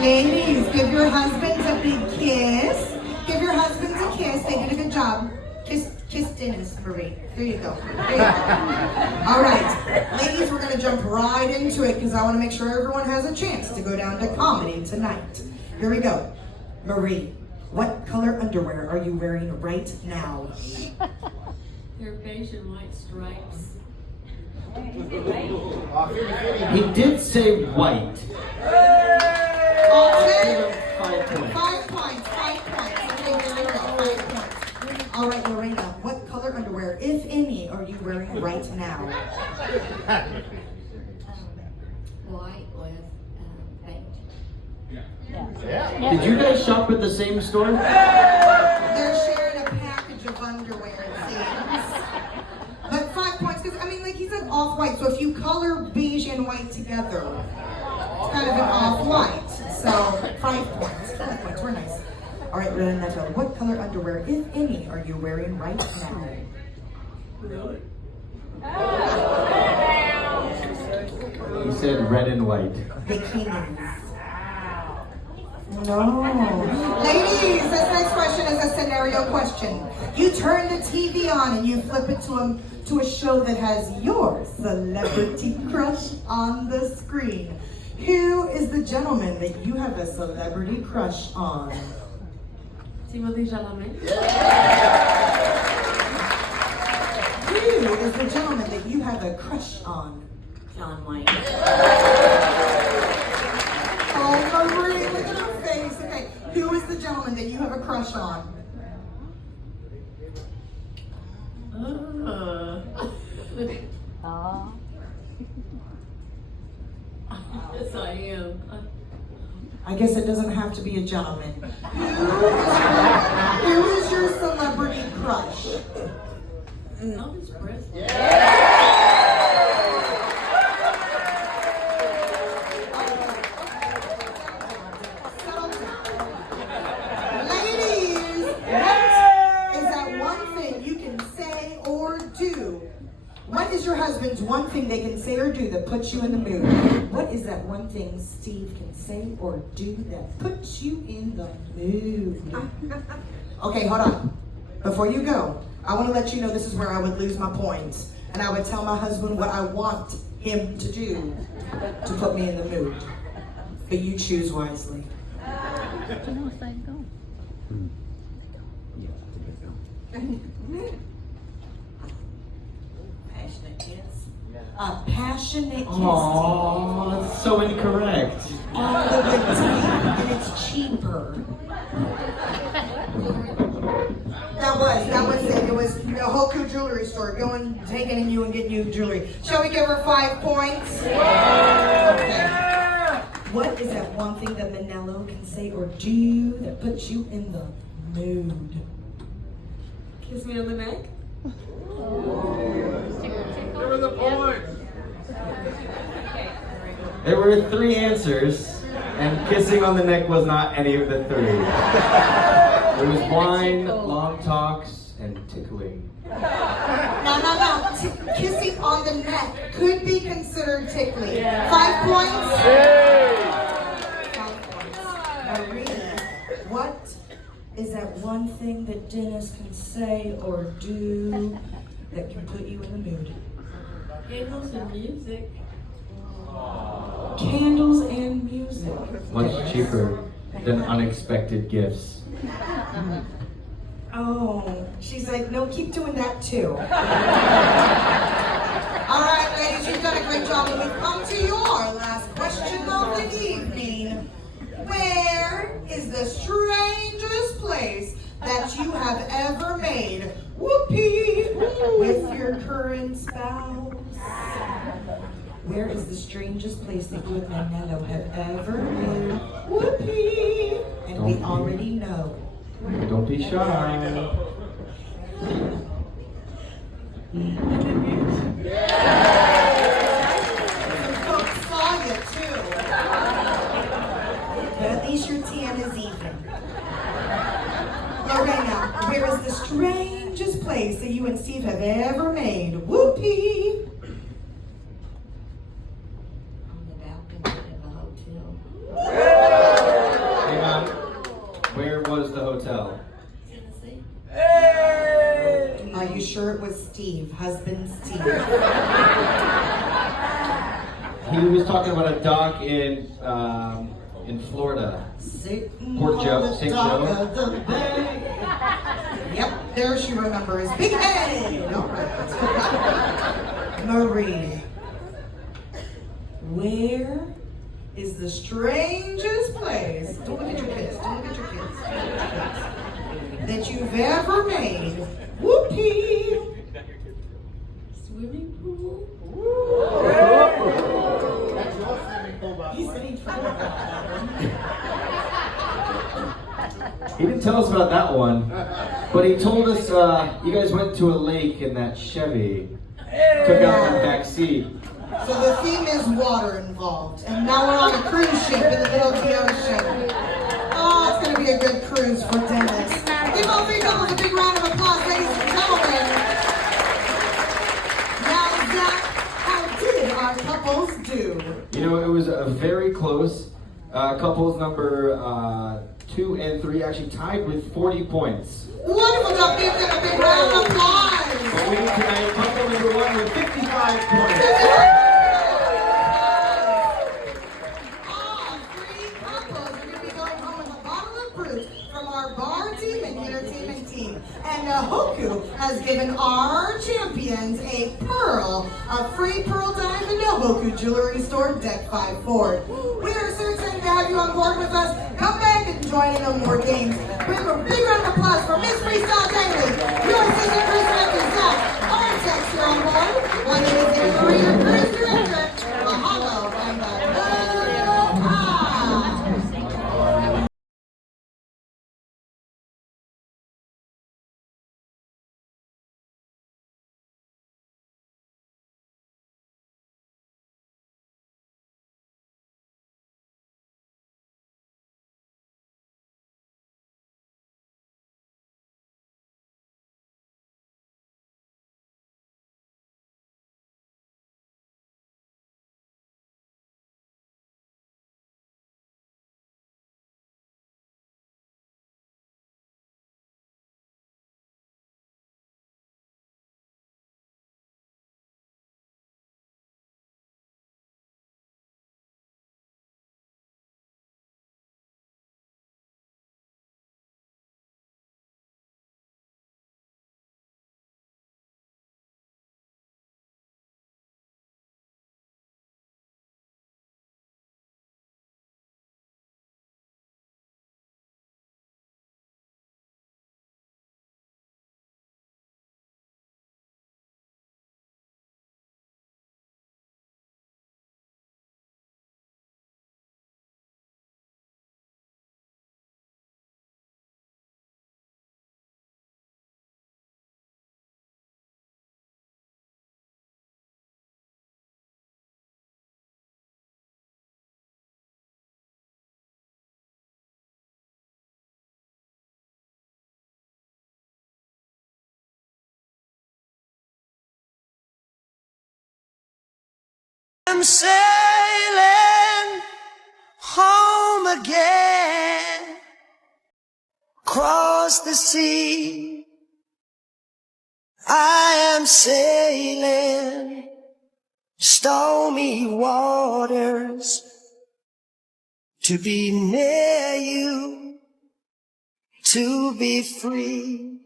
Ladies, give your husbands a big kiss. Give your husbands a kiss. They did a good job. Kiss Dennis, Marie. There you go. There you go. All right. Ladies, we're going to jump right into it because I want to make sure everyone has a chance to go down to comedy tonight. Here we go. Marie, what color underwear are you wearing right now? They're beige and white stripes. He did say white. Okay. 5 points. 5 points. 5 points. Okay, here we go. 5 points. All right, Lorena, what color underwear, if any, are you wearing right now? White with beige. Did you guys shop at the same store? They're sharing a package of underwear, it seems. But 5 points, because, I mean, like he said, off-white. So if you color beige and white together, it's kind of an off-white. So 5 points. 5 points. We're nice. All right, Renata, what color underwear, if any, are you wearing right now? He said red and white. Bikinis. No. Ladies, this next question is a scenario question. You turn the TV on and you flip it to a show that has your celebrity crush on the screen. Who is the gentleman that you have a celebrity crush on? Timothy Chalamet. Who is the gentleman that you have a crush on? John Wayne. Oh, Marie, look at her face. Okay, who is the gentleman that you have a crush on? Yes, I am. I guess it doesn't have to be a gentleman. Who is your celebrity crush? Elvis Presley. Ladies, what is that one thing you can say or do? What is your husband's one thing they can say or do that puts you in the mood? What is that one thing Steve can say or do that puts you in the mood? Okay, hold on. Before you go, I want to let you know this is where I would lose my points. And I would tell my husband what I want him to do to put me in the mood. But you choose wisely. Passionate kiss. A passionate kiss. Aww, that's so incorrect. All the way deep, and it's cheaper. That was it. It was a Hoku jewelry store. Going, taking you and getting you jewelry. Shall we give her 5 points? Okay. What is that one thing that Manello can say or do that puts you in the mood? Kiss me on the neck. Give her the point. There were 3 answers, and kissing on the neck was not any of the 3. There was wine, long talks, and tickling. No. Kissing on the neck could be considered tickling. 5 points? 5 points. Marie, what is that one thing that Dennis can say or do that can put you in the mood? Candles and music. Candles and music. Much cheaper than unexpected gifts. Oh, she's like, no, keep doing that too. All right, ladies, you've done a great job. And we've come to your last question of the evening. Where is the strangest place that you have ever made whoopee with your current spouse? Where is the strangest place that you and Manello have ever made whoopee? And we already know. Don't be shy. Folks saw you too. But at least your tan is even. Lorena, where is the strangest place that you and Steve have ever made whoopee He was talking about a dock in Florida. Port Joe, St. Joe. Yep, there she remembers. Big head! All right. Marie. Where is the strangest place? Don't look at your kids. Don't look at your kids. That you've ever made. Whoopee! Swimming pool? He said he'd He didn't tell us about that one, but he told us you guys went to a lake in that Chevy, took out the back seat. So the theme is water involved, and now we're on a cruise ship in the middle of the ocean. Oh, it's going to be a good cruise for Dennis. Give all three couples a big round of applause, ladies and gentlemen. Now, Zach, how did our couples do? You know, it was a very close. Couples number 2 and 3 actually tied with 40 points. Wonderful job, give them a big round of applause. But we need tonight couple number 1 with 55 points. All three couples are going to be going home with a bottle of fruit from our bar team and entertainment team. And Hoku has given our champions a free pearl diamond in Hoku Jewelry Store, Deck 5 Ford. We are so excited to have you on board with us. Come back and join in on more games. We have a big round of applause for Miss Freestyle Daily, your assistant cruise director, Zach, our techs here on board. My name is Anne Marie, your cruise director. Mahalo from the I'm sailing home again, across the sea. I am sailing stormy waters to be near you, to be free.